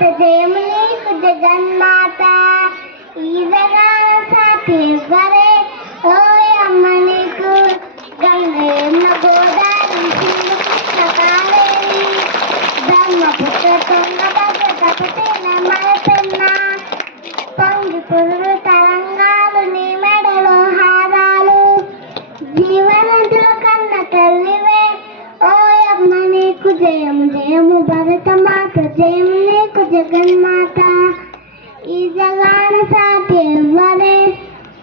మాత జయము నీకు జగన్మాత ఈదగాల సాటి ఎవ్వరే ఓయమ్మ నీకు గంగేమ్మ గోదావరి సింధు కృష్ణ కావేరి బ్రహ్మపుత్ర తుంగభద్ర తపతేన మరపెన్న పొంగి పొరుగు తరంగాలు నీ మెడలో హారాలు జీవనదుల కన్న తల్లివే ఓయమ్మ నీకు జయము జయము భరతమాత జయము నీకు జగన్మాత ఈ జగాన సాటి ఎవ్వరే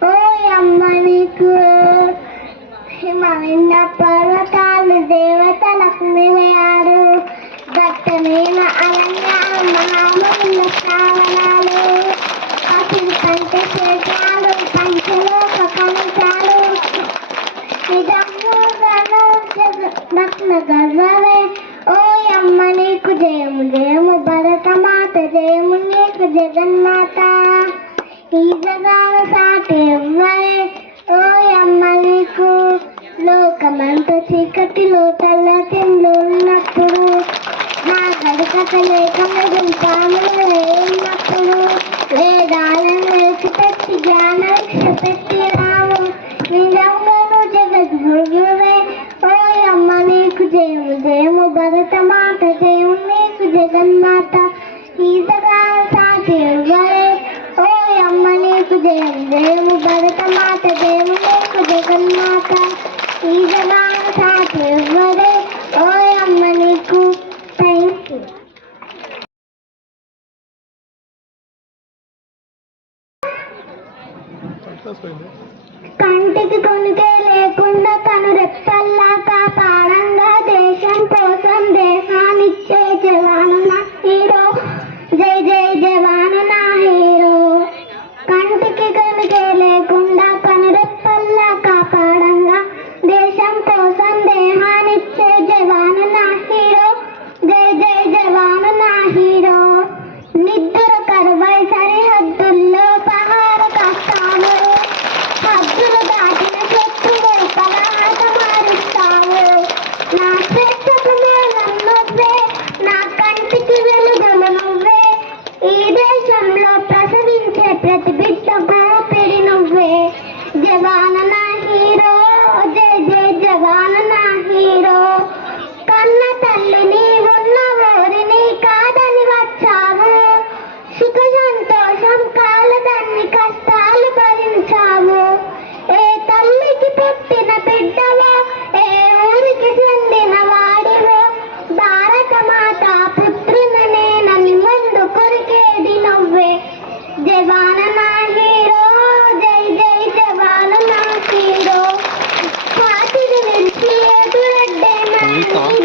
ఓయమ్మ నీకు హిమవింద పర్వతాలు దేవతలకు నిలయారు దట్టమైన అరణ్యాలు మహాముల శ్రావణాలు పసిడి కంటే చేతాలు పంచలోక కంచాలు రత్న గర్వవే ఓయమ్మ నీకు జయము జయము భరతమాత జయము నీకు జగన్మాత ఈ జగాన సాటి ఎవ్వరే ఓయమ్మ నీకు లోకమంత చీకటిలో తెల్లటిలో ఉన్నప్పుడు నా గడికత లేక పాములు లేనప్పుడు వేదాలను వెలికి పెట్టి జ్ఞానరిక్ష పెట్టి రాము నిజంగాను జగద్గురువే ఓయమ్మ నీకు జయము జయము భరతమాత జయము నీకు జగన్మాత ఈ జగాన సాటి ఎవ్వరే ఓయమ్మ నీకు జయము జయము భరతమాత జయము నీకు జగన్మాత ఈ జగాన సాటి ఎవ్వరే ఓయమ్మ నీకు. Thank you. కంటికి కొనుకే లేకుండా కను రెప్పల్లా కాపాడంగా దేశం కోసం దేశాన్నిచ్చే జవాను నా హీరో జై జై జవాను నా హీరో కంటికి కొనుకే లేకుండా కను రెప్పల్లా కాపాడంగా దేశం కోసం దేహాన్నిచ్చే జవాను నా హీరో జై జై జవాను నా హీరో నిద్ర కరువై సరిహద్దుల్లో పహార కాస్తాము హద్దులు దాటిన శత్రువు పరాహత మారుస్తావు నా స్వేచ్ఛకు మేళం నువ్వే నా కంటికి వెలుగలు నువ్వే ఈ దేశంలో ప్రసవించే ప్రతి బిడ్డ గోపిడి నువ్వే జవాన నా హీరో జై జై జవాన నా హీరో కన్న తల్లి నీవున్న ఊరిని కాదని వచ్చావు సుఖ సంతోషం కాలదన్ని కష్టాలు భరించావు ఏ తల్లికి పుట్టిన బిడ్డవో ఏ ఊరికి చెందిన వాడివో భారత మాత పుత్రుని నేనని ముందు కొరికేది నువ్వే జవాన నా హీరో జై జై జవాన నా హీరో పాతిని విడిచి ఎదురడ్డే నా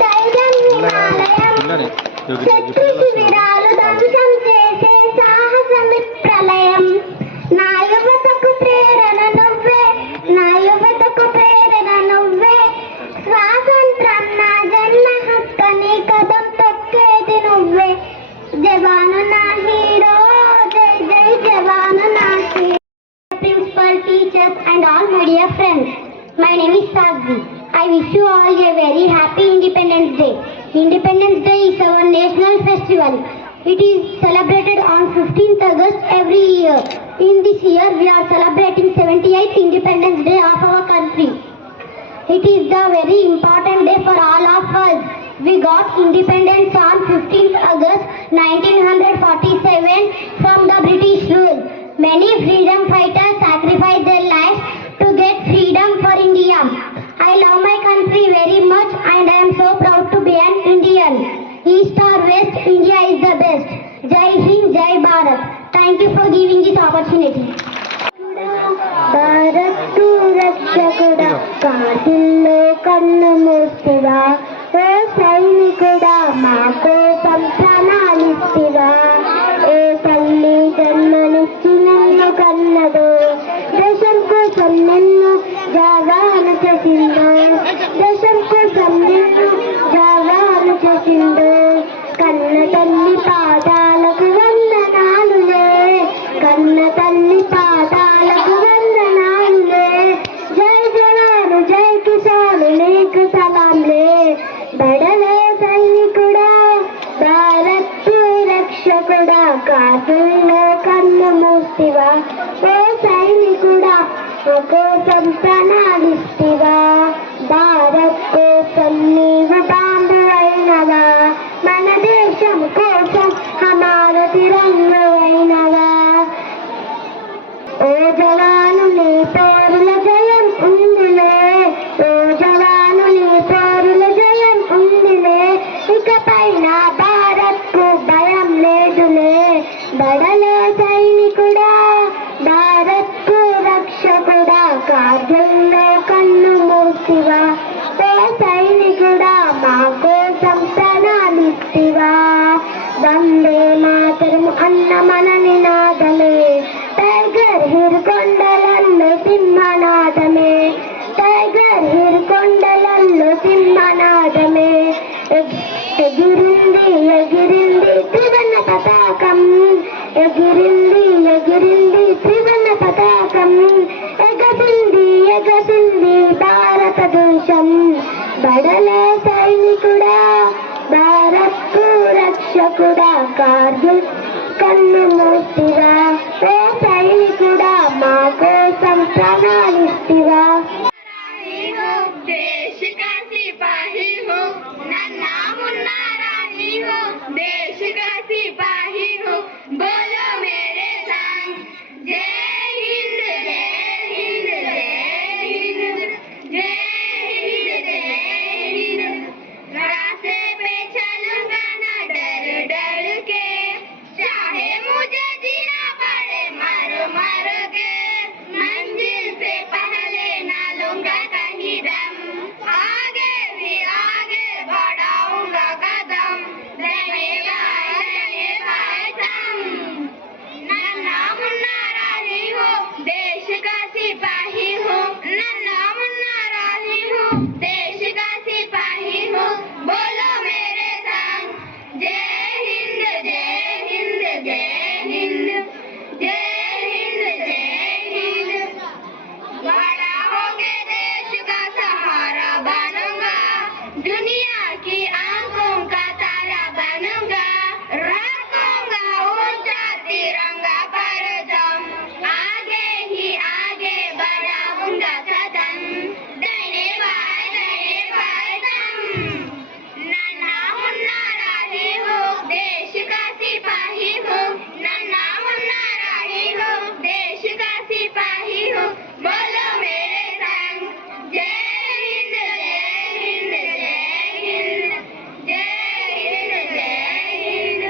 ధైర్యం హిమాలయం శత్రు శిబిరాలు ధ్వంసం చేసే సాహసమి ప్రళయం నా యువతకు ప్రేరణ నువ్వే నా యువతకు ప్రేరణ నువ్వే స్వాతంత్రం నా జన్మ హక్కని కదం తొక్కేది నువ్వే జవాను నా హీరో జై జై జవాను నా hero. Principal, teachers and all my dear friends, my name is Sazi. I wish you all a very happy Independence Day. Independence Day is our national festival. It is celebrated on 15th August every year. In this year, we are celebrating 78th Independence Day of our country. It is the very important day for all of us. We got independence on 15th August 1947 from the British rule. Many freedom fighters sacrificed their lives to get freedom for India. I love my country very much and I am so proud to be an Indian. East or West, India is the best. Jai Hind, Jai Bharat. Thank you for giving this opportunity. Bharat రక్షకుడా కాటిల్లో కన్ను మూస్తురా ఓ సైనికుడా మా కోసం ప్రాణాలిస్తురా ఏ తల్లి జన్మనిచ్చి నిన్ను కన్నదో దేశం కోసం నిన్ను జాగాన చేసిందో దేశం కోసం నిన్ను జాగాన చేసిందో కన్న తల్లి పాదాలకు వందనాలులే కన్న తల్లి పాదాలకు వందనాలులే జై జవాను జై కిసాను నీకు సలాంలే బడలే సైనికుడా భారత్ రక్షకుడా కాకుల్లో కన్ను మూస్తివా ఓ సైనికుడా నా కోసం ప్రణాళిస్తివా భారత్ కోసం నీవు బాంబు అయినవా మన దేశం కోసం హమార తిరంగా అయినవా ఓ జవాను నీ పోరుల జయం ఉందిలే ఓ జవాను నీ పోరుల జయం ఉందిలే ఇకపైన భారత్ కు భయం లేదులే బడలే సైనికుడా భారత్ కు రక్షకుడా కార్గిల్లో కన్ను మూసివా ఓ సైనికుడా మా కోసం ప్రణాళిస్తివా వందే మాతరం అన్న మన నినాదమే టైగర్ హిర్ కొండలల్లో సింహనాదమే టైగర్ హిర్ కొండలల్లో సింహనాదమే ఎగిరింది ఎగిరింది త్రివర్ణ పతాకం ఎగిరింది ఎగిరింది త్రివర్ణ పతాకం ఎగసింది ఎగసింది భారతదేశం బడలే సైనికుడా భారత్ కు రక్షకుడా కార్గిల్ కన్ను మూసివా ఓ సైనికుడా మా కోసం ప్రణాళిస్తివా देश का सिपाही हो नन्ना मुन्ना रानी हो देश का सिपाही हो बोलो मेरे संग जय हिंद जय हिंद जय हिंद जय हिंद जय हिंद रास्ते पे चलूंगा ना डर डर के चाहे मुझे जीना पड़े मर मर के मंजिल से पहले ना लूंगा कहीं दम आगे भी आगे बढ़ाऊंगा कदम रहने भाई तुम नन्ना मुन्ना राही हो देश का सिपाही हो नन्ना मुन्ना राही हो देश का सिपाही हो बोलो मेरे संग जय हिंद जय हिंद जय हिंद जय हिंद जय हिंद बड़ा होके देश का सहारा बनूंगा दुनिया की आंखों का तारा बनूंगा रखूंगा ऊंचा तिरंगा पर दम आगे ही आगे बढ़ाऊंगा कदम दाहिने बाएं दम नन्ना मुन्ना राही हो देश का सिपाही हो नन्ना मुन्ना राही हो देश का सिपाही हो बोलो मेरे संग जय हिंद जय हिंद जय हिंद जय हिंद जय हिंद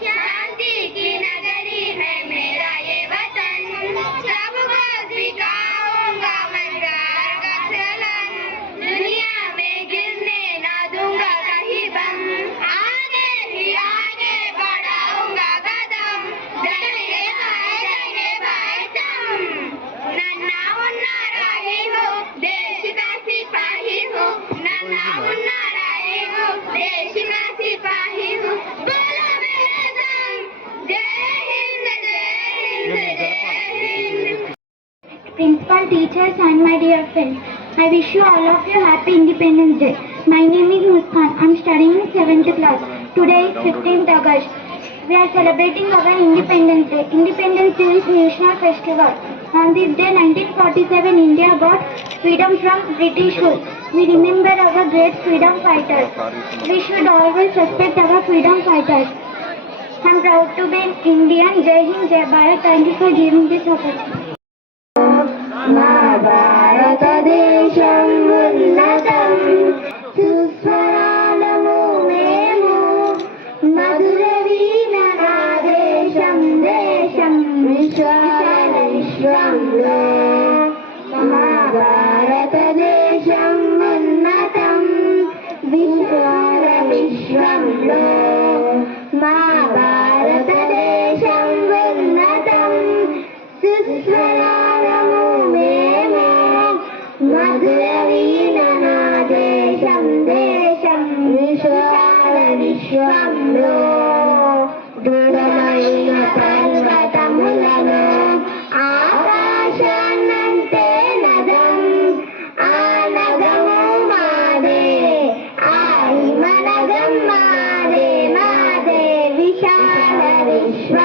शांति की नगरी है मेरा ये वतन सबको सिखाऊंगा मैं प्यार का चलन दुनिया में गिरने ना दूंगा कहीं बम आगे ही आगे बढ़ाऊंगा कदम दाहिने बाएं तुम नन्ना मुन्ना राही हो देश का सिपाही हो नन्ना मुन्ना राही हो देश का सिपाही हो बोलो मेरे संग जय हिंद जय हिंद जय Hind Principal, teachers and my dear friends, I wish you all of you happy Independence Day. My name is Muskan. I am studying in 7th class. Today is 15th August. We are celebrating our Independence Day. Independence Day is national festival. On this day, 1947, India got freedom from British rule. We remember our great freedom fighters. We should always respect our freedom fighters. I am proud to be Indian. Jai Hind, Jai Bharat. Thank you for giving this opportunity. మా భారతదేశం ఉన్నతం సుస్వరాలము మేము మధుర వీణ నా దేశం దేశం విశాల విశ్వంలో మా భారతదేశం ఉన్నతం విశాల విశ్వంలో మా భారతదేశం ఉన్నతం సుస్వరాలము మేము మధుర వీణ నా దేశం దేశం విశాల విశ్వంలో దృఢమైన పర్వతములను ఆకాశాన్నంటే నదం ఆ నగము మాదే ఆ హిమనగం మాదే మాదే విశాల విశ్వ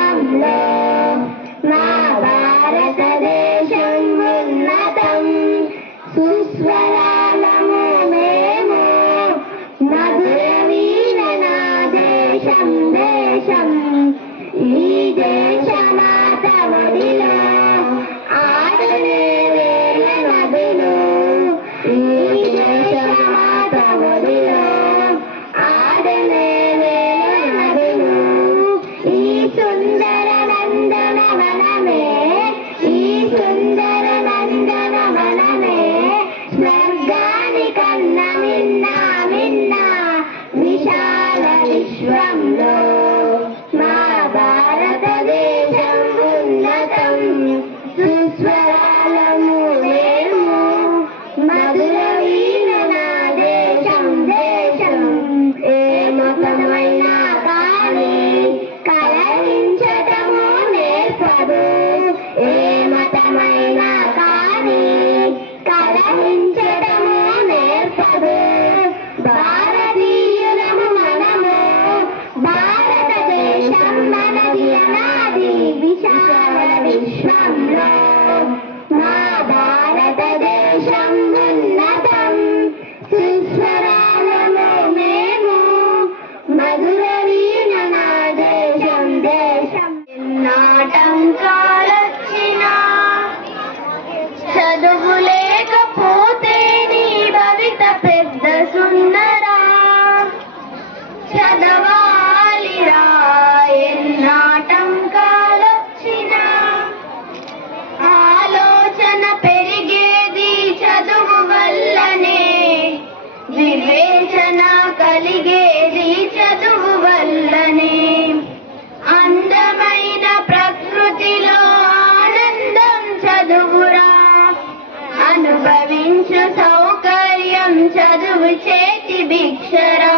భిక్షరా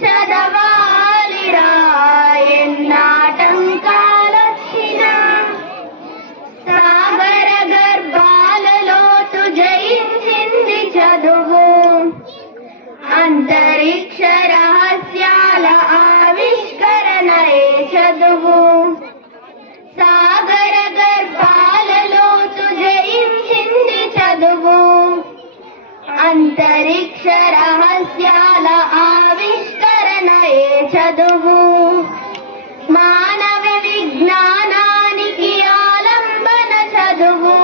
చదవాలిరా ఎన్నాటంకాలొచ్చినా సాగర గర్భాలలో జయించింది చదువు అంతరిక్ష రహస్యాల ఆవిష్కరణే చదువు సాగర గర్భాలలో జయించింది చదువు అంతరిక్ష రహస్యాల ఆవిష్కరణే చదువు మానవ విజ్ఞానానికి ఆలంబన చదువు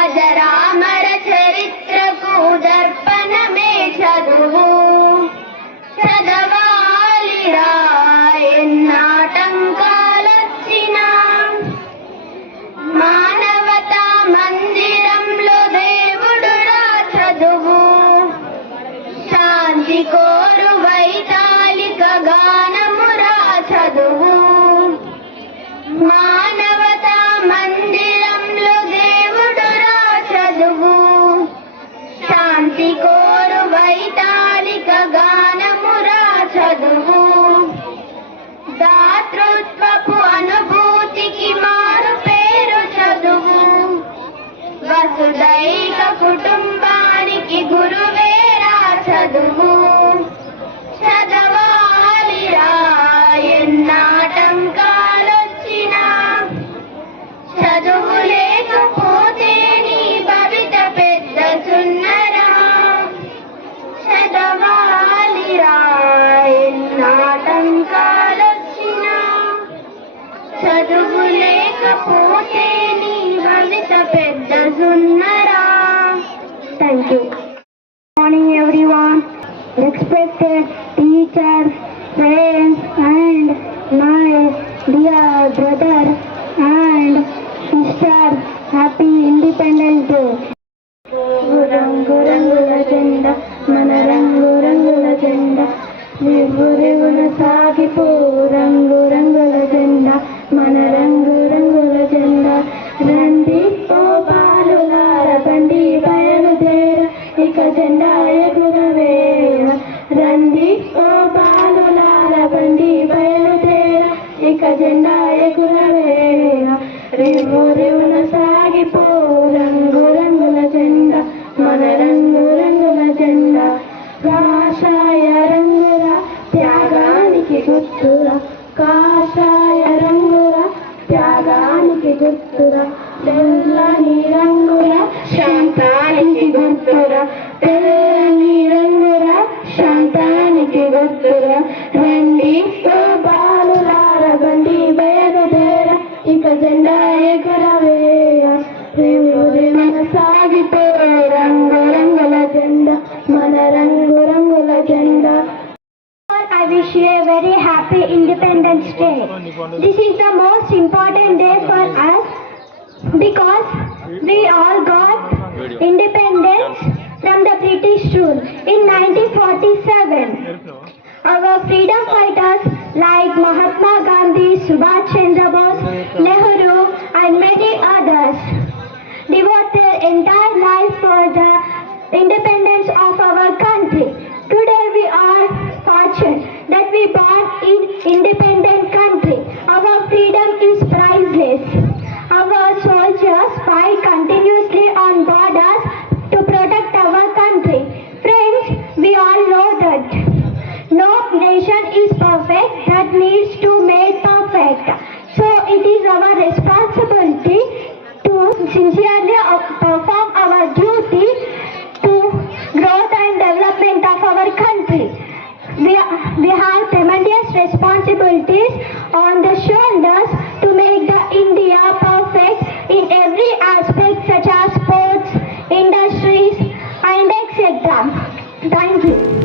అజరామర చరిత్రకు దర్పణమే చదువు చదవాలిరా ఎన్నాటంకాలొచ్చినా మానవతా మందిరంలో దేవుడురా చదువు శాంతి కోరు వైతాళిక గానమురా చదువు మానవతా మందిరంలో దేవుడురా చదువు శాంతి కోరు వైతాళిక గానమురా చదువు దాతృత్వపు అనుభూతికి మారు పేరు చదువు వసుదైక కుటుంబానికి గురువేరా చదువు చదవాలిరా ఎన్నాటంకాలొచ్చినా చదువు లేకపోతే నీ భవిత పెద్ద సున్నరా చదవాలిరా ఎన్నాటంకాలొచ్చినా చదువు లేకపోతే నీ భవిత పెద్ద సున్నరా. Thank you. Morning everyone, respected teachers, friends and my dear brother and sister, happy Independence Day. రంగు రంగుల జెండా మన రంగు రంగుల జెండా రేవున సాగిపో రంగు రంగుల జెండా మన రంగు రంగుల జెండా రండి ఓ బాలులార బండి బయలుదేర ఇక జెండా ఎగురవేర రండి ఓ బాలులార బండి బయలుదేర ఇక జెండా ఎగురవేర రేవున సాగిపో రంగు రంగుల జెండా మన రంగు రంగుల జెండా కాషాయ రంగురా త్యాగానికి గుర్తురా కాషాయ రంగురా త్యాగానికి గుర్తురా తెల్లని రంగురా శాంతానికి గుర్తురా తెల్లని రంగురా శాంతానికి గుర్తురా రండి ఓ బాలులార బండి బయలుదేర ఇక జెండా ఎగురవేయ రేవున సాగిపో రంగు రంగుల జెండా మన రంగు రంగుల జెండా. I wish you a very happy Independence Day. This is the most important day for us because we all got independence from the British rule in 1947. Our freedom fighters like Mahatma Gandhi, Subhash Chandra Bose, Nehru and many others devote their entire life for the independence of our country. Today we are fortunate that we born in independent country. Our freedom is priceless. Our soldiers fight continuously on borders to protect our country. Friends, we all know that no nation is perfect, that needs to make perfect. So it is our responsibility to sincerely perform our duty to growth and development of our country. We have tremendous responsibilities on the shoulders to make the India perfect in every aspect such as sports, industries and etc. Thank you.